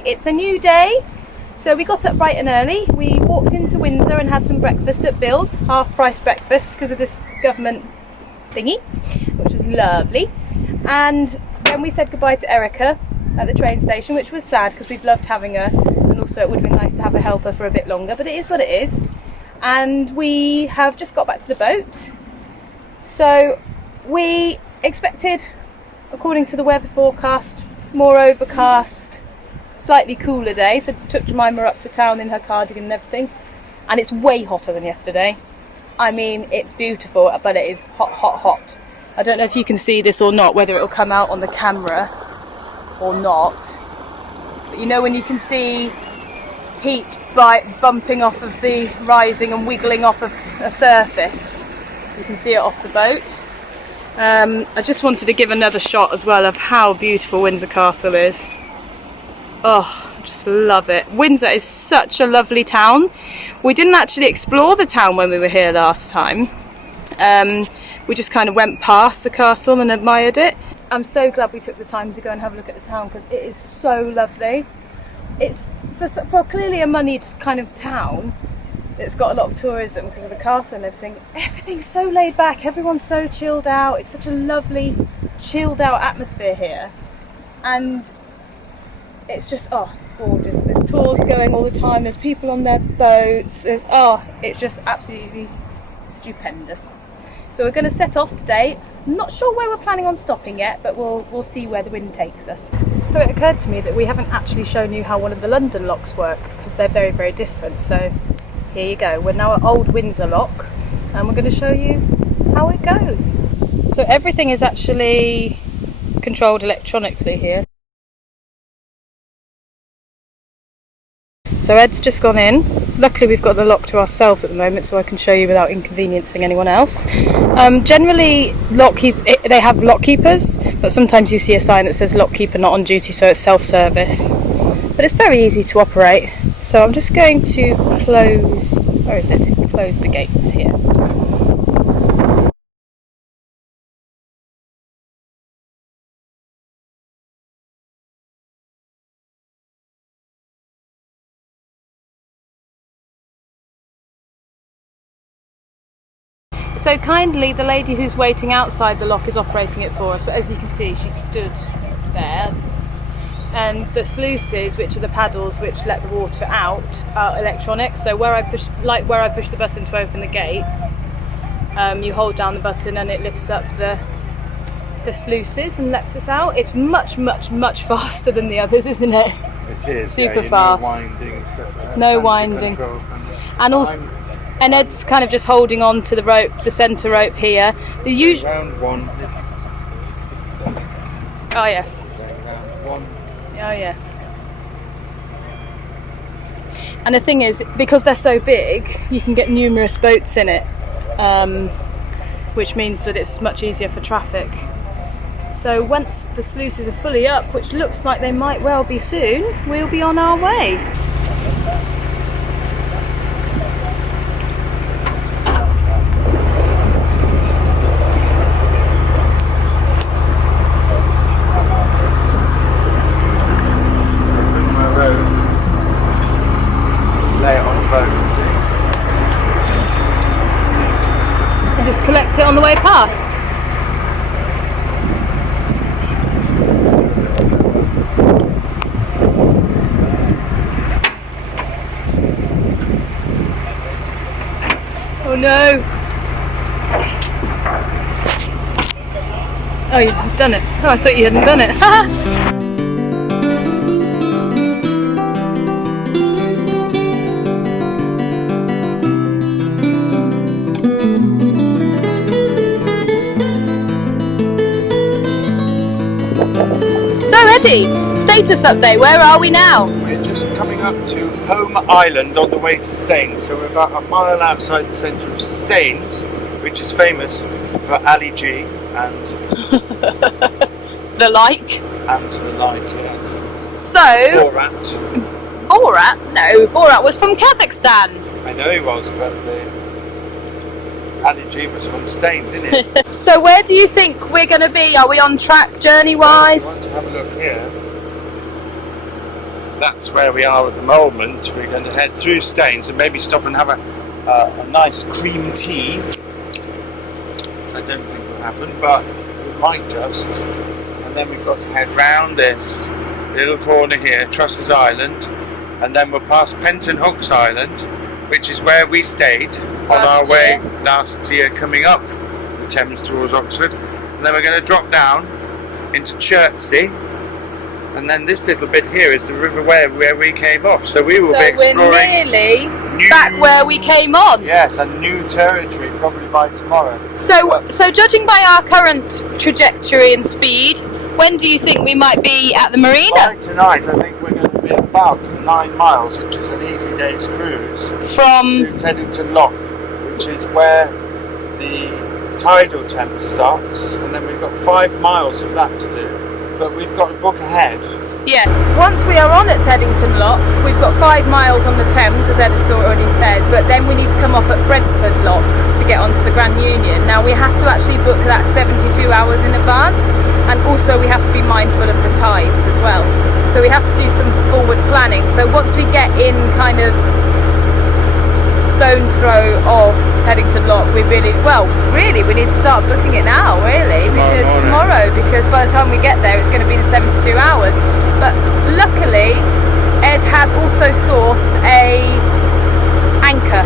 Sunday. It's a new day. So we got up bright and early. We walked into Windsor and had some breakfast at Bill's, half-price breakfast because of this government thingy, which was lovely. And then we said goodbye to Erica at the train station, which was sad because we've loved having her, and also it would have been nice to have a helper for a bit longer, but it is what it is. And we have just got back to the boat. So we expected, according to the weather forecast, more overcast, slightly cooler day, so took Jemima up to town in her cardigan and everything, and it's way hotter than yesterday. I mean, it's beautiful, but it is hot, hot, hot. I don't know if you can see this or not, whether it'll come out on the camera or not, but you know when you can see heat bumping off of the rising and wiggling off of a surface, you can see it off the boat. I just wanted to give another shot as well of how beautiful Windsor Castle is. Oh, I just love it. Windsor is such a lovely town. We didn't actually explore the town when we were here last time. We just kind of went past the castle and admired it. I'm so glad we took the time to go and have a look at the town because it is so lovely. It's for clearly a moneyed kind of town. It's got a lot of tourism because of the castle and everything. Everything's so laid back. Everyone's so chilled out. It's such a lovely, chilled out atmosphere here. And it's just, oh, it's gorgeous. There's tours going all the time. There's people on their boats. It's just absolutely stupendous. So we're going to set off today. I'm not sure where we're planning on stopping yet, but we'll see where the wind takes us. So it occurred to me that we haven't actually shown you how one of the London locks work because they're very, very different. So here you go. We're now at Old Windsor Lock and we're going to show you how it goes. So everything is actually controlled electronically here. So Ed's just gone in. Luckily we've got the lock to ourselves at the moment so I can show you without inconveniencing anyone else. Generally they have lock keepers, but sometimes you see a sign that says lock keeper not on duty, so it's self-service. But it's very easy to operate. So I'm just going to close the gates here. So kindly, the lady who's waiting outside the lock is operating it for us, but as you can see, she stood there. And the sluices, which are the paddles which let the water out, are electronic. So where I push the button to open the gates, you hold down the button and it lifts up the sluices and lets us out. It's much, much, much faster than the others, isn't it? It is. Super fast. No winding and stuff like that. No winding. And also. And Ed's kind of just holding on to the rope, the centre rope here. The usual. Round one. Oh yes. Round one. Oh yes. And the thing is, because they're so big, you can get numerous boats in it, which means that it's much easier for traffic. So once the sluices are fully up, which looks like they might well be soon, we'll be on our way. Lay it on the boat. And just collect it on the way past. Oh no! Oh, you've done it. Oh, I thought you hadn't done it. So Eddie, status update, where are we now? We're just coming up to Home Island on the way to Staines. So we're about a mile outside the centre of Staines, which is famous for Ali G and the like. And the like, yes. So Borat? No, Borat was from Kazakhstan. I know he was, but Ali G was from Staines, isn't it? So where do you think we're going to be? Are we on track journey-wise? If you want to have a look here. that's where we are at the moment. We're going to head through Staines and maybe stop and have a nice cream tea. Which I don't think will happen, but it might just. And then we've got to head round this little corner here, Truss's Island, and then we'll pass Penton Hooks Island, which is where we stayed on our way last year coming up the Thames towards Oxford. And then we're going to drop down into Chertsey, and then this little bit here is the River Ware where we came off. So we will be exploring. We're nearly back where we came on. Yes, a new territory probably by tomorrow. So judging by our current trajectory and speed, when do you think we might be at the marina? By tonight, I think we're going to be about 9 miles, which is an easy day's cruise From to Teddington Lock, which is where the tidal Thames starts, and then we've got 5 miles of that to do, but we've got to book ahead. Yeah, once we are on at Teddington Lock, we've got 5 miles on the Thames, as Ed's already said, but then we need to come off at Brentford Lock to get onto the Grand Union. Now we have to actually book that 72 hours in advance, and also we have to be mindful of the tides as well. So we have to do some forward planning. So once we get in kind of stone's throw of Teddington Lock, we need to start booking it now, really, because by the time we get there, it's going to be in 72 hours. But luckily, Ed has also sourced an anchor.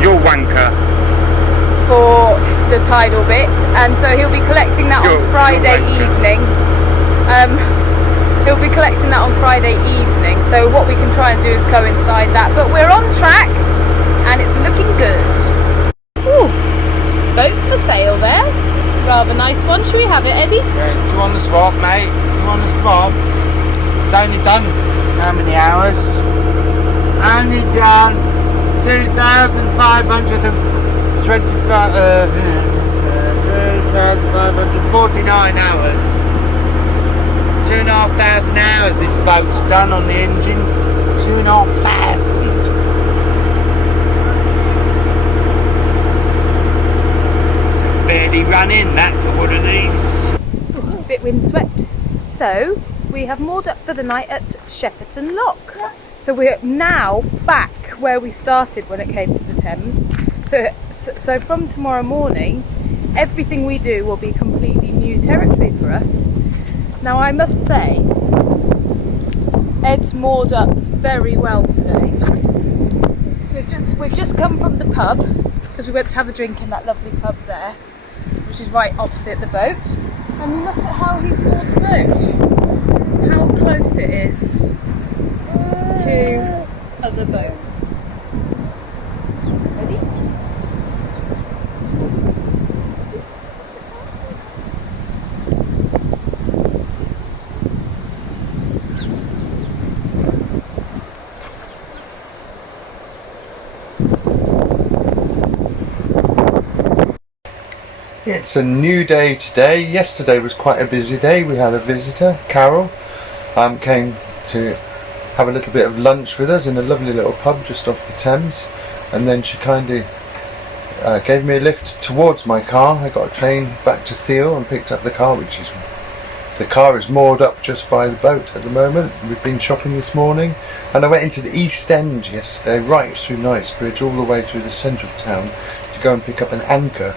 Your wanker. For the tidal bit, and so he'll be collecting that on Friday evening. He'll be collecting that on Friday evening. So what we can try and do is coincide that. But we're on track, and it's looking good. Ooh, boat for sale there. Rather nice one. Should we have it, Eddie? Yeah, do you want the swap, mate? Do you want the swap? It's only done how many hours? Only done 2,549 hours. 2,500 hours this boat's done on the engine. 2,500. Barely run in, that's a wood of these. A bit windswept. So we have moored up for the night at Shepperton Lock. So we're now back where we started when it came to the Thames. So from tomorrow morning, everything we do will be completely new territory for us. Now I must say, Ed's moored up very well today. We've just come from the pub because we went to have a drink in that lovely pub there, which is right opposite the boat. And look at how he's moored the boat. How close it is to other boats. Ready? It's a new day today. Yesterday was quite a busy day. We had a visitor, Carol, came to have a little bit of lunch with us in a lovely little pub just off the Thames, and then she kindly gave me a lift towards my car. I got a train back to Thiel and picked up the car, the car is moored up just by the boat at the moment. We've been shopping this morning, and I went into the East End yesterday, right through Knightsbridge, all the way through the centre of town, to go and pick up an anchor,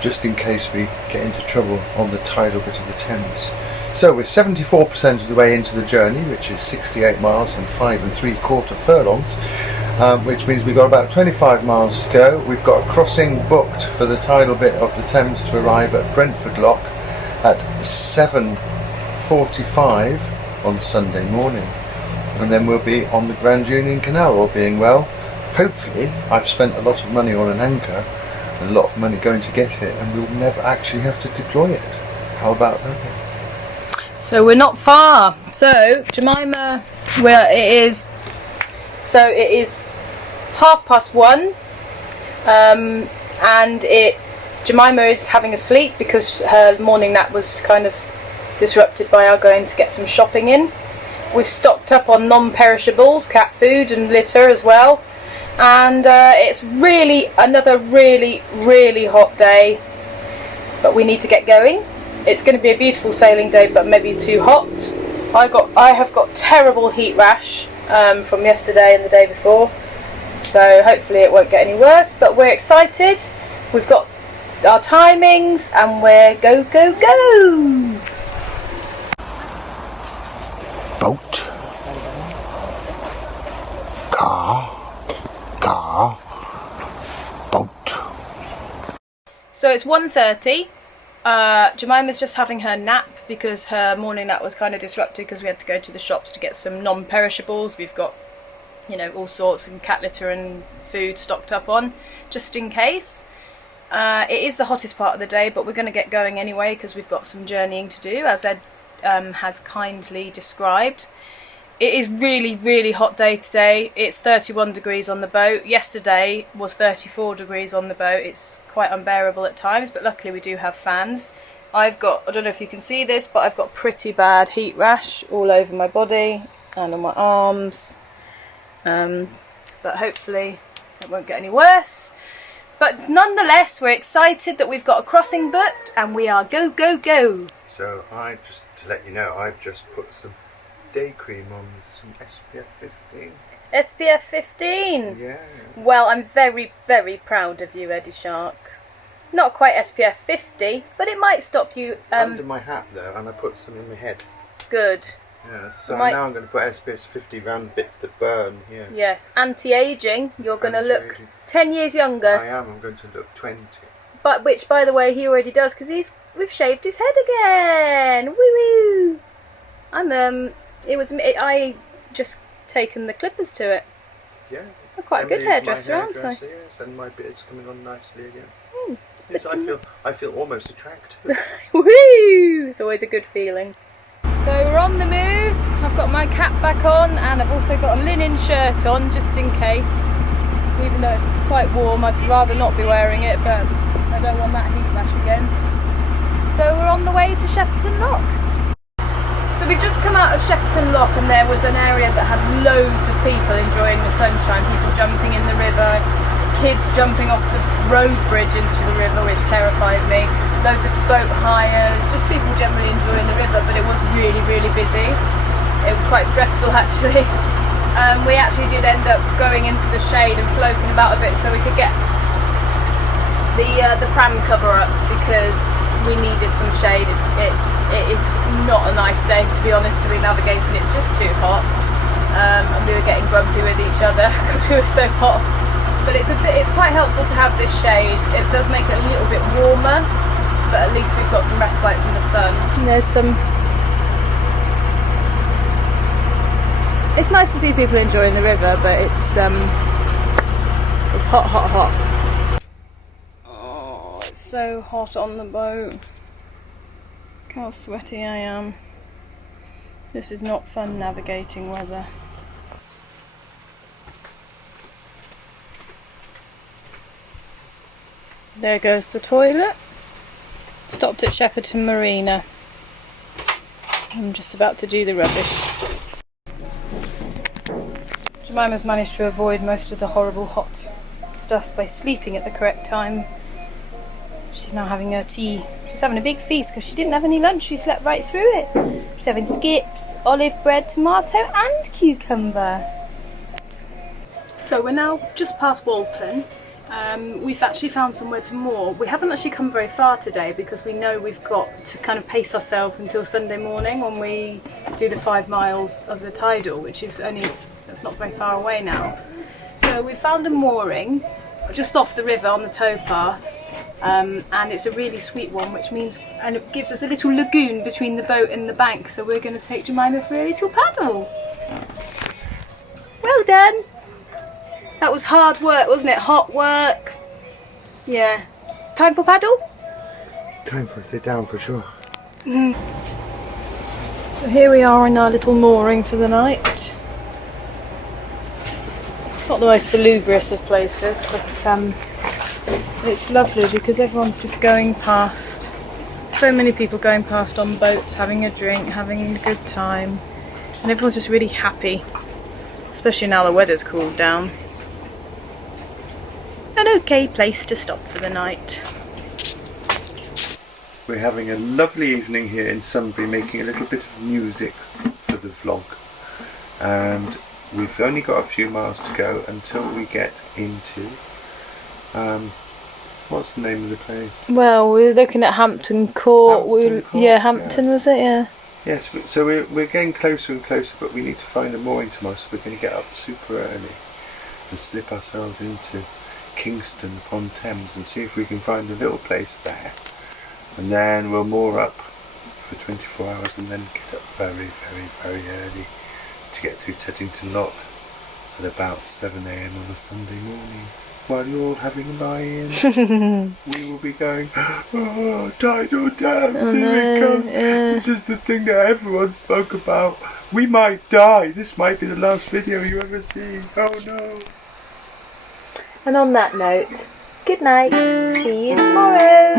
just in case we get into trouble on the tidal bit of the Thames. So we're 74% of the way into the journey, which is 68 miles and 5 3/4 furlongs, which means we've got about 25 miles to go. We've got a crossing booked for the tidal bit of the Thames to arrive at Brentford Lock at 7:45 on Sunday morning, and then we'll be on the Grand Union Canal, all being well. Hopefully, I've spent a lot of money on an anchor and a lot of money going to get it, and we'll never actually have to deploy it. How about that then? So we're not far. So Jemima, it is 1:30, and Jemima is having a sleep because her morning nap was kind of disrupted by our going to get some shopping in. We've stocked up on non-perishables, cat food and litter as well, and it's really another really hot day, but we need to get going. It's going to be a beautiful sailing day, but maybe too hot. I have got terrible heat rash from yesterday and the day before, so hopefully it won't get any worse, but we're excited. We've got our timings and we're go go go. Boat. Car. Boat. So it's 1:30. Jemima's just having her nap because her morning nap was kind of disrupted because we had to go to the shops to get some non-perishables. We've got, you know, all sorts of cat litter and food stocked up on, just in case. It is the hottest part of the day, but we're going to get going anyway because we've got some journeying to do, as Ed has kindly described. It is really, really hot day today. It's 31 degrees on the boat. Yesterday was 34 degrees on the boat. It's quite unbearable at times, but luckily we do have fans. I've got, I don't know if you can see this, but I've got pretty bad heat rash all over my body and on my arms. But hopefully it won't get any worse. But nonetheless, we're excited that we've got a crossing booked and we are go, go, go. So just to let you know, I've just put some day cream on with some SPF 15. SPF 15? Yeah. Well, I'm very, very proud of you, Eddie Shark. Not quite SPF 50, but it might stop you... under my hat though, and I put some in my head. Good. Yeah, so now I'm going to put SPF 50 round bits that burn, yeah. Yes, anti-aging. You're going to look 10 years younger. I am, I'm going to look 20. But which, by the way, he already does, because we've shaved his head again. Woo woo! I just taken the clippers to it. Yeah. I'm quite a good hairdresser, aren't I? Yes, and my beard's coming on nicely again. Mm, yes, I feel almost attractive. Woo! It's always a good feeling. So we're on the move. I've got my cap back on and I've also got a linen shirt on just in case. Even though it's quite warm, I'd rather not be wearing it, but I don't want that heat rash again. So we're on the way to Shepperton Lock. So we've just come out of Shepperton Lock and there was an area that had loads of people enjoying the sunshine, people jumping in the river, kids jumping off the road bridge into the river, which terrified me. Loads of boat hires, just people generally enjoying the river, but it was really, really busy. It was quite stressful actually. We actually did end up going into the shade and floating about a bit so we could get the pram cover up because we needed some shade. It is not a nice day, to be honest, to be navigating. It's just too hot, and we were getting grumpy with each other because we were so hot. But it's quite helpful to have this shade. It does make it a little bit warmer, but at least we've got some respite from the sun. And there's some. It's nice to see people enjoying the river, but it's hot, hot, hot. Oh, it's so hot on the boat. Look how sweaty I am. This is not fun navigating weather. There goes the toilet. Stopped at Shepperton Marina. I'm just about to do the rubbish. Jemima's managed to avoid most of the horrible hot stuff by sleeping at the correct time. She's now having her tea. She's having a big feast because she didn't have any lunch. She slept right through it. She's having skips, olive bread, tomato and cucumber. So we're now just past Walton. We've actually found somewhere to moor. We haven't actually come very far today because we know we've got to kind of pace ourselves until Sunday morning when we do the 5 miles of the tidal, which is that's not very far away now. So we found a mooring just off the river on the towpath, and it's a really sweet one, which means, and it gives us a little lagoon between the boat and the bank, so we're going to take Jemima for a little paddle. Well done! That was hard work, wasn't it? Hot work. Yeah. Time for paddle? Time for a sit down for sure. So here we are in our little mooring for the night. Not the most salubrious of places, but it's lovely because everyone's just going past. So many people going past on boats, having a drink, having a good time, and everyone's just really happy, especially now the weather's cooled down. An okay place to stop for the night. We're having a lovely evening here in Sunbury, making a little bit of music the vlog. And we've only got a few miles to go until we get into what's the name of the place? Well, we were looking at Hampton Court. Hampton Court, Yeah, Hampton, yes. was it? Yeah. Yes, so we're getting closer and closer, but we need to find a mooring tomorrow, so we're going to get up super early and slip ourselves into Kingston upon Thames and see if we can find a little place there. And then we'll moor up for 24 hours and then get up very, very, very early to get through Teddington Lock at about 7 a.m. on a Sunday morning. While you're all having a lie-in, we will be going, oh, tidal dams, here it comes. This is the thing that everyone spoke about. We might die. This might be the last video you ever see. Oh no. And on that note, good night. See you tomorrow.